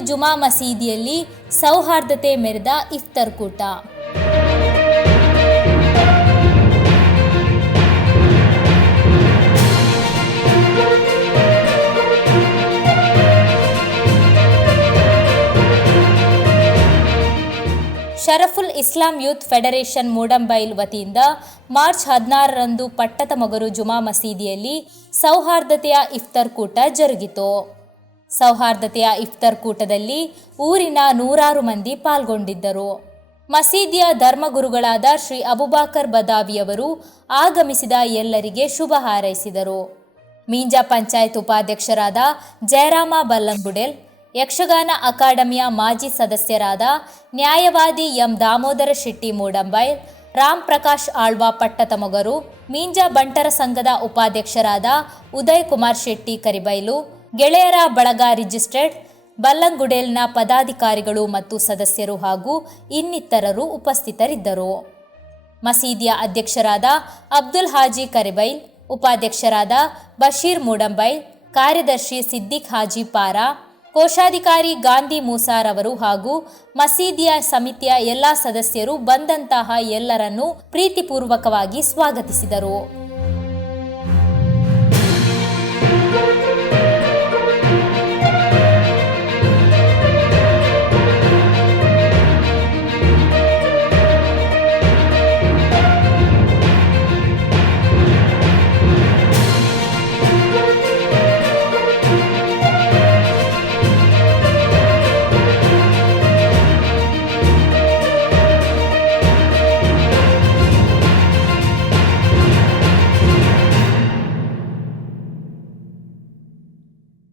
ಜುಮಾ ಮಸೀದಿಯಲ್ಲಿ ಸೌಹಾರ್ದತೆ ಮೆರೆದ ಇಫ್ತರ್ ಕೂಟ. ಶರಫುಲ್ ಇಸ್ಲಾಂ ಯೂತ್ ಫೆಡರೇಷನ್ ಮೂಡಂಬೈಲ್ ವತಿಯಿಂದ ಮಾರ್ಚ್ ಹದಿನಾರರಂದು ಪಟ್ಟದ ಮೊಗರು ಜುಮಾ ಮಸೀದಿಯಲ್ಲಿ ಸೌಹಾರ್ದತೆಯ ಇಫ್ತರ್ ಕೂಟ ಜರುಗಿತು. ಸೌಹಾರ್ದತೆಯ ಇಫ್ತರ್ ಕೂಟದಲ್ಲಿ ಊರಿನ ನೂರಾರು ಮಂದಿ ಪಾಲ್ಗೊಂಡಿದ್ದರು. ಮಸೀದಿಯ ಧರ್ಮಗುರುಗಳಾದ ಶ್ರೀ ಅಬುಬಾಕರ್ ಬದಾವಿಯವರು ಆಗಮಿಸಿದ ಎಲ್ಲರಿಗೆ ಶುಭ ಹಾರೈಸಿದರು. ಮೀಂಜಾ ಪಂಚಾಯತ್ ಉಪಾಧ್ಯಕ್ಷರಾದ ಜಯರಾಮ ಬಲ್ಲಂಗುಡೆಲ್ ಯಕ್ಷಗಾನ ಅಕಾಡೆಮಿಯ ಮಾಜಿ ಸದಸ್ಯರಾದ ನ್ಯಾಯವಾದಿ ಎಂ ದಾಮೋದರ ಶೆಟ್ಟಿ ಮೂಡಂಬೈಲ್, ರಾಮ್ ಪ್ರಕಾಶ್ ಆಳ್ವಾ ಪಟ್ಟತಮೊಗರು ಮೀಂಜಾ ಬಂಟರ ಸಂಘದ ಉಪಾಧ್ಯಕ್ಷರಾದ ಉದಯ್ ಕುಮಾರ್ ಶೆಟ್ಟಿ ಕರಿಬೈಲು ಗೆಳೆಯರ ಬಳಗ ರಿಜಿಸ್ಟರ್ಡ್, ಬಲ್ಲಂಗುಡೇಲ್ನ ಪದಾಧಿಕಾರಿಗಳು ಮತ್ತು ಸದಸ್ಯರು ಹಾಗೂ ಇನ್ನಿತರರು ಉಪಸ್ಥಿತರಿದ್ದರು. ಮಸೀದಿಯ ಅಧ್ಯಕ್ಷರಾದ ಅಬ್ದುಲ್ ಹಾಜಿ ಕರಿಬೈಲ್, ಉಪಾಧ್ಯಕ್ಷರಾದ ಬಶೀರ್ ಮೂಡಂಬೈಲ್, ಕಾರ್ಯದರ್ಶಿ ಸಿದ್ದಿಕ್ ಹಾಜಿ ಪಾರಾ, ಕೋಶಾಧಿಕಾರಿ ಗಾಂಧಿ ಮೂಸಾರ್ ಅವರು ಹಾಗೂ ಮಸೀದಿಯ ಸಮಿತಿಯ ಎಲ್ಲ ಸದಸ್ಯರು ಬಂದಂತಹ ಎಲ್ಲರನ್ನೂ ಪ್ರೀತಿಪೂರ್ವಕವಾಗಿ ಸ್ವಾಗತಿಸಿದರು.